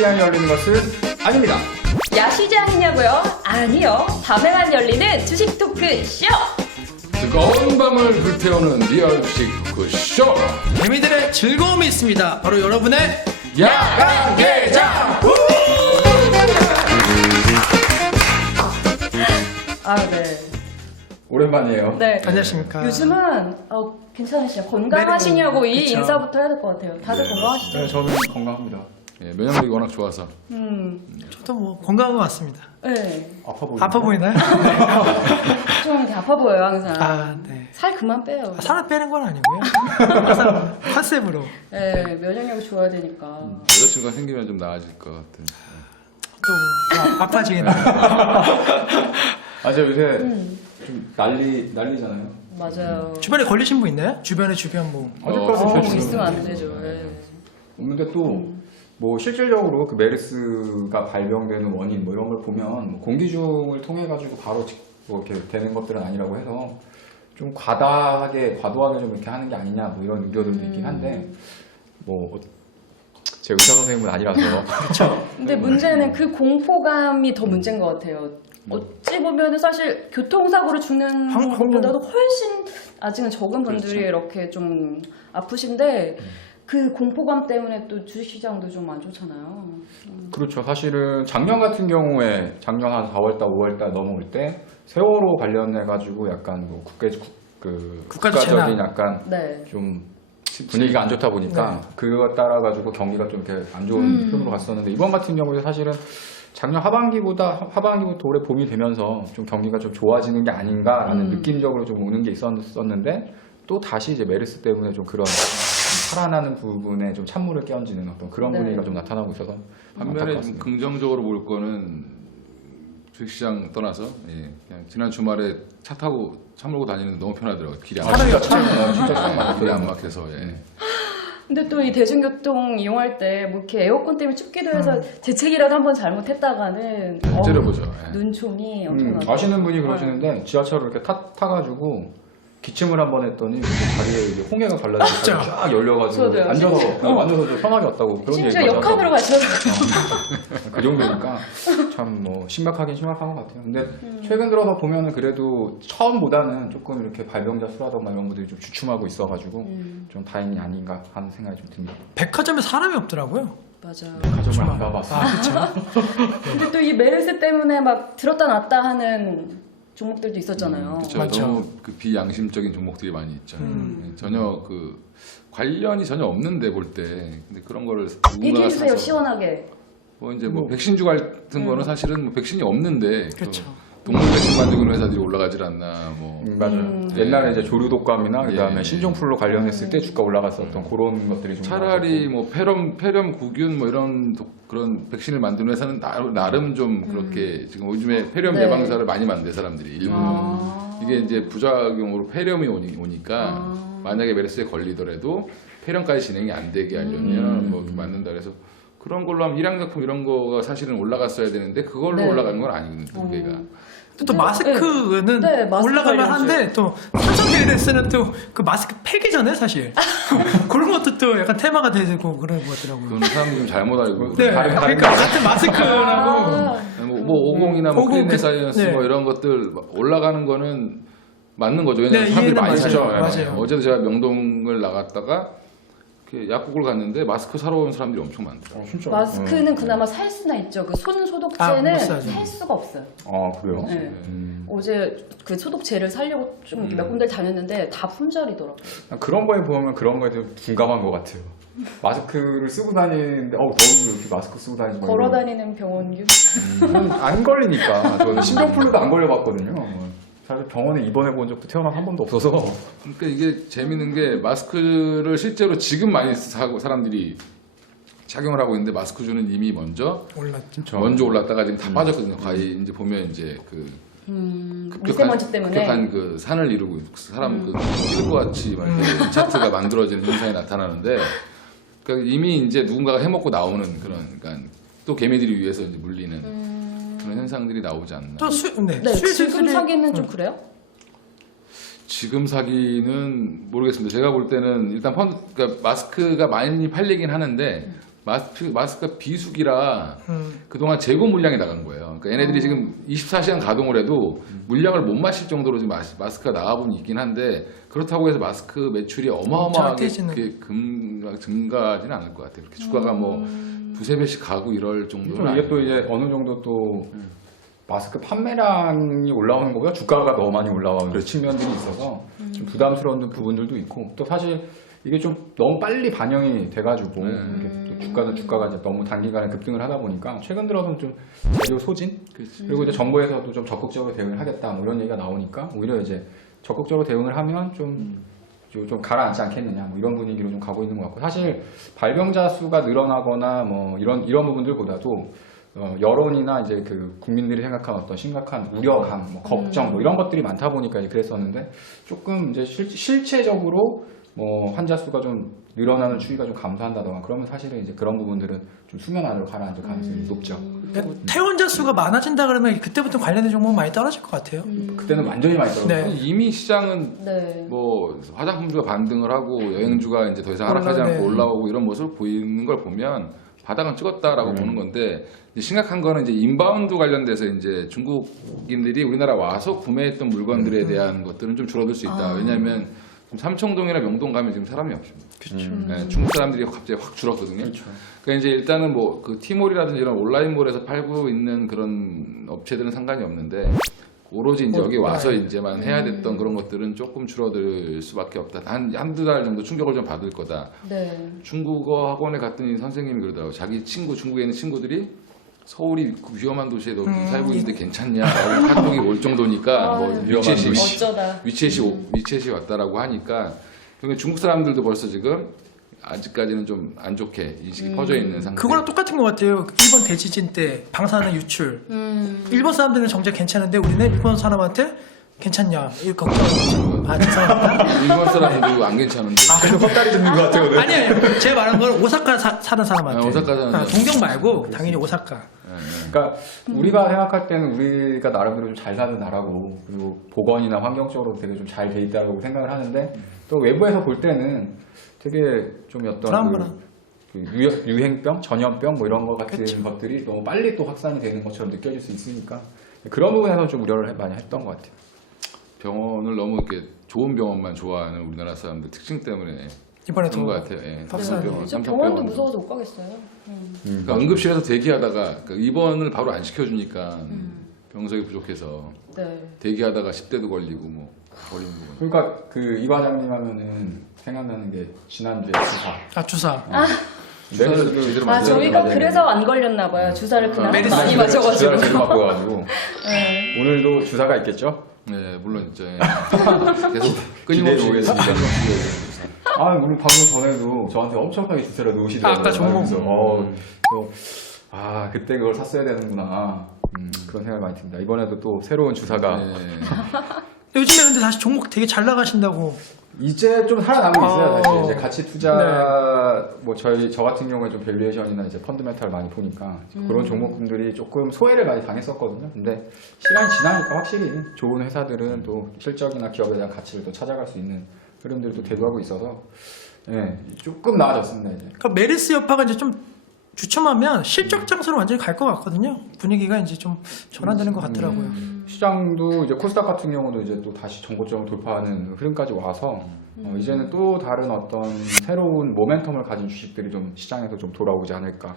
야시장이 열리는 것은 아닙니다. 야시장이냐고요? 아니요. 밤에만 열리는 주식 토크쇼. 뜨거운 밤을 불태우는 리얼 주식 토크쇼 개미들의 즐거움이 있습니다. 바로 여러분의 야간개장. 아, 네. 오랜만이에요. 네. 안녕하십니까. 요즘은 괜찮으시죠? 건강하시냐고 이 그쵸. 인사부터 해야 될 것 같아요. 다들 건강하시죠? 네, 저는 건강합니다. 예, 면역력이 워낙 좋아서 저도 뭐 건강한 것 같습니다. 네. 아파 보이나요? 좀 이렇게 아파 보여요, 항상. 아, 네. 살 그만 빼요. 살을 빼는 건 아니고요. 항상 컨셉으로. 네, 면역력이 좋아야 되니까. 여자친구가 생기면 좀 나아질 것 같은. 또 아파지겠네요. 아, 저 요새 좀 난리잖아요. 맞아요. 주변에 걸리신 분 있나요? 주변에 뭐. 아직까지 있으면 안 되죠. 네. 없는데 또 뭐 실질적으로 그 메르스가 발병되는 원인 뭐 이런 걸 보면 뭐 공기 중을 통해 가지고 바로 뭐 이렇게 되는 것들은 아니라고 해서 좀 과도하게 좀 이렇게 하는 게 아니냐 뭐 이런 의견들도 있긴 한데 뭐 제 의사 선생님은 아니라서 근데 문제는 그 공포감이 더 문제인 것 같아요. 어찌 보면 사실 교통사고로 죽는 것보다도 훨씬 아직은 적은 분들이 그렇죠. 이렇게 좀 아프신데 그 공포감 때문에 또 주식시장도 좀 안 좋잖아요. 그렇죠. 사실은 작년 같은 경우에 작년 한 4월달 5월달 넘어올 때 세월호 관련해 가지고 약간 뭐 국가적인 약간 네. 좀 분위기가 안 좋다 보니까 그거 따라 가지고 경기가 좀 이렇게 안 좋은 편으로 갔었는데 이번 같은 경우에 사실은 작년 하반기부터 올해 봄이 되면서 좀 경기가 좀 좋아지는 게 아닌가라는 느낌적으로 좀 오는 게 있었는데 또 다시 이제 메르스 때문에 좀 그런 살아나는 부분에 좀 찬물을 끼얹는 어떤 그런 네. 분위기가 좀 나타나고 있어서 반면에 좀 안타깝습니다. 긍정적으로 볼 거는 주식시장 떠나서 그냥 지난 주말에 차 타고 차 몰고 다니는 데 너무 편하더라고요. 길이 안 하늘이가 막혀서. 진짜 참 많아요. 길이 안 막혀서. 근데 또 이 대중교통 이용할 때 뭐 이렇게 에어컨 때문에 춥기도 해서 재채기라도 한번 잘못했다가는 찌려보죠. 눈총이 엄청나요. 아시는 분이 그러시는데 지하철을 이렇게 타가지고 기침을 한번 했더니 그 자리에 이제 홍해가 갈라지고 진짜? 쫙 열려가지고 저도요. 앉아서 좀 편하게 왔다고 그런 심지어 얘기가 역한으로 나와서 가셔서 그 정도니까 참 뭐 심각하긴 심각한 것 같아요. 근데 최근 들어서 보면은 그래도 처음보다는 조금 이렇게 발병자 수라던가 이런 것들이 좀 주춤하고 있어가지고 좀 다행이 아닌가 하는 생각이 좀 듭니다. 백화점에 사람이 없더라고요. 맞아요. 가정을 안 가봤어요. 근데 또 이 메르스 때문에 막 들었다 놨다 하는 종목들도 있었잖아요. 그렇죠. 맞죠. 너무 그 비양심적인 종목들이 많이 있죠. 전혀 그 관련이 전혀 없는데 볼 때 근데 그런 거를 누군가가 얘기해주세요, 사서 시원하게. 뭐 이제 뭐 백신주 같은 거는 사실은 뭐 백신이 없는데 또 그렇죠. 동물 백신 만들고 있는 회사들이 올라가질 않나 뭐 맞아요. 옛날에 이제 조류독감이나 그다음에 예. 신종플루 관련했을 때 주가 올라갔었던 그런 것들이 좀 차라리 뭐 폐렴 구균 뭐 이런 그런 백신을 만드는 회사는 나름 좀 그렇게 지금 요즘에 폐렴 네. 예방사를 많이 만든 사람들이 일부 이게 이제 부작용으로 폐렴이 오니까 만약에 메르스에 걸리더라도 폐렴까지 진행이 안 되게 하려면 뭐 이렇게 만든다 그래서 그런 걸로 하면 일양약품 이런 거가 사실은 올라갔어야 되는데 그걸로 네. 올라가는 건 아니거든요. 두 개가. 또 마스크는 네, 마스크 올라가면 관련주. 한데 또 삼성DNS는 또 그 마스크 폐기잖아요, 사실. 그런 것도 또 약간 테마가 되고 그런 것 같더라고요. 그건 사람이 좀 잘못 알고 네, 다른 그러니까 같은 마스크라고. 뭐 50이나 뭐 50 클린 사이언스 네. 뭐 이런 것들 올라가는 거는 맞는 거죠. 왜냐면 네, 사람들이 이해는 많이 사죠. 맞아요. 어제도 제가 명동을 나갔다가 이렇게 약국을 갔는데 마스크 사러 온 사람들이 엄청 많더라고요. 진짜. 마스크는 그나마 살 수나 있죠. 그 손 아, 소독제는 못 사죠. 살 수가 없어요. 아 그래요? 네. 어제 그 소독제를 사려고 좀 몇 군데 다녔는데 다 품절이더라고요. 그런 거에 보면 그런 거에 좀 둔감한 것 같아요. 마스크를 쓰고 다니는데 더운데 이렇게 마스크 쓰고 다니지 걸어 다니는 병원균. 안 걸리니까 저는 신종플루도 안 걸려봤거든요. 사실 병원에 입원해 본 적도 태어나서 한 번도 없어서 그러니까 이게 재밌는 게 마스크를 실제로 지금 많이 사람들이 착용을 하고 있는데 마스크 주는 이미 먼저 올랐다가 지금 다 빠졌거든요. 거의 이제 보면 이제 그 미세먼지 때문에. 급격한 그 산을 이루고 사람 그 힐과 같이 막 이렇게 차트가 만들어지는 현상이 나타나는데 그러니까 이미 이제 누군가가 해먹고 나오는 그런 그러니까 또 개미들이 위해서 이제 물리는 그런 현상들이 나오지 않나. 또 네, 지금 사기는 좀 그래요? 지금 사기는 모르겠습니다. 제가 볼 때는 일단 그러니까 마스크가 많이 팔리긴 하는데 마스크가 비수기라 그동안 재고 물량이 나간 거예요. 그러니까 얘네들이 지금 24시간 가동을 해도 물량을 못 마실 정도로 지금 마스크가 나가고는 있긴 한데 그렇다고 해서 마스크 매출이 어마어마하게 쫙 증가하지는 않을 것 같아요. 그렇게 주가가 뭐 두세 배씩 가고 이럴 정도는 좀 이게 또 이제 어느 정도 또 마스크 판매량이 올라오는 것보다 주가가 너무 많이 올라가는 측면들이 있어서 좀 부담스러운 부분들도 있고 또 사실 이게 좀 너무 빨리 반영이 돼가지고 이렇게 또 주가가 이제 너무 단기간에 급등을 하다 보니까 최근 들어서는 좀 재료 소진 그리고 이제 정부에서도 좀 적극적으로 대응을 하겠다 뭐 이런 얘기가 나오니까 오히려 이제 적극적으로 대응을 하면 좀 가라앉지 않겠느냐 뭐 이런 분위기로 좀 가고 있는 것 같고 사실 발병자 수가 늘어나거나 뭐 이런 부분들보다도 여론이나 이제 그 국민들이 생각하는 어떤 심각한 우려감, 뭐 걱정 뭐 이런 것들이 많다 보니까 이제 그랬었는데 조금 이제 실체적으로 뭐 환자 수가 좀 늘어나는 추이가 좀 감소한다던가 그러면 사실은 이제 그런 부분들은 좀 수면 아래로 가라앉을 가능성이 높죠. 퇴원자 수가 많아진다 그러면 그때부터 관련된 종목은 많이 떨어질 것 같아요. 그때는 완전히 많이 떨어졌어요. 네. 이미 시장은 네. 뭐 화장품주가 반등을 하고 여행주가 이제 더 이상 하락하지 않고 올라오고 이런 모습을 보이는 걸 보면 바닥은 찍었다라고 보는 건데 이제 심각한 거는 이제 인바운드 관련돼서 이제 중국인들이 우리나라 와서 구매했던 물건들에 대한 것들은 좀 줄어들 수 있다. 왜냐하면 지금 삼청동이나 명동 가면 지금 사람이 없습니다. 그렇죠. 네, 중국 사람들이 갑자기 확 줄었거든요. 그러니까 이제 일단은 뭐 그 티몰이라든지 이런 온라인몰에서 팔고 있는 그런 업체들은 상관이 없는데 오로지 이제 여기 와서 이제만 해야 됐던 그런 것들은 조금 줄어들 수밖에 없다. 한두 달 정도 충격을 좀 받을 거다. 네. 중국어 학원에 갔더니 선생님이 그러더라고. 자기 친구, 중국에 있는 친구들이 서울이 그 위험한 도시에도 살고 있는데 괜찮냐라고 카톡이 올 정도니까 뭐 어쩌다. 위챗이 왔다라고 하니까 그러니까 중국 사람들도 벌써 지금 아직까지는 좀 안 좋게 인식이 퍼져 있는 상태. 그거랑 똑같은 것 같아요. 일본 대지진 때 방사능 유출. 일본 사람들은 정작 괜찮은데 우리는 일본 사람한테 괜찮냐 이 걱정을 아 죄송합니다. 일본 사람도 안 괜찮은데. 그래서 헛다리 듣는 것 같아요. 오늘. 아니에요. 제가 말한 건 오사카 사는 사람한테. 오사카 사는 사람. 동경 말고 당연히 오사카. 그러니까 우리가 생각할 때는 우리가 나름대로 좀 잘 사는 나라고 그리고 보건이나 환경적으로 되게 좀 잘 돼 있다고 생각을 하는데 또 외부에서 볼 때는 되게 좀 어떤 불안불안. 그 유행병, 전염병 뭐 이런 것 같은 것들이 너무 빨리 또 확산이 되는 것처럼 느껴질 수 있으니까 그런 부분에서 좀 우려를 많이 했던 것 같아요. 병원을 너무 이렇게 좋은 병원만 좋아하는 우리나라 사람들 특징 때문에 이번에 그런 더 것 같아요. 예. 확산. 저 병원도 무서워서 못 가겠어요. 그러니까 응급실에서 대기하다가 그러니까 입원을 바로 안 시켜주니까 병석이 부족해서 네. 대기하다가 10대도 걸리고 뭐 걸리는 부분. 그러니까 그 이 과장님 하면은 생각나는 게 지난주에 주사. 주사를 메르스도 제대로 아, 맞아야 저희가 되는데. 그래서 안 걸렸나 봐요. 주사를 그나마 메르스 많이 주사를 맞아가지고. 계속 맞고 와가지고 네. 오늘도 주사가 있겠죠? 네, 물론 있죠. 예. 계속 끊임없이 기대해 보겠습니다. 주사. 아 오늘 방금 전에도 저한테 엄청나게 주사를 놓으시더라고요. 아까 종목. 그래서 그때 그걸 샀어야 되는구나 그런 생각이 많이 듭니다. 이번에도 또 새로운 주사가 네. 요즘에 근데 다시 종목 되게 잘 나가신다고. 이제 좀 살아나고 있어요. 사실 이제 가치 투자 네. 뭐 저 같은 경우에 좀 밸류에이션이나 이제 펀드멘탈 많이 보니까 그런 종목군들이 조금 소외를 많이 당했었거든요. 근데 시간이 지나니까 확실히 좋은 회사들은 또 실적이나 기업에 대한 가치를 또 찾아갈 수 있는 흐름들이 또 대두하고 있어서 예, 조금 나아졌습니다. 이제. 그러니까 메르스 여파가 이제 좀 주춤하면 실적 장소로 완전히 갈 것 같거든요. 분위기가 이제 좀 전환되는 것 같더라고요. 시장도 이제 코스닥 같은 경우도 이제 또 다시 정고점을 돌파하는 흐름까지 와서 이제는 또 다른 어떤 새로운 모멘텀을 가진 주식들이 좀 시장에서 좀 돌아오지 않을까.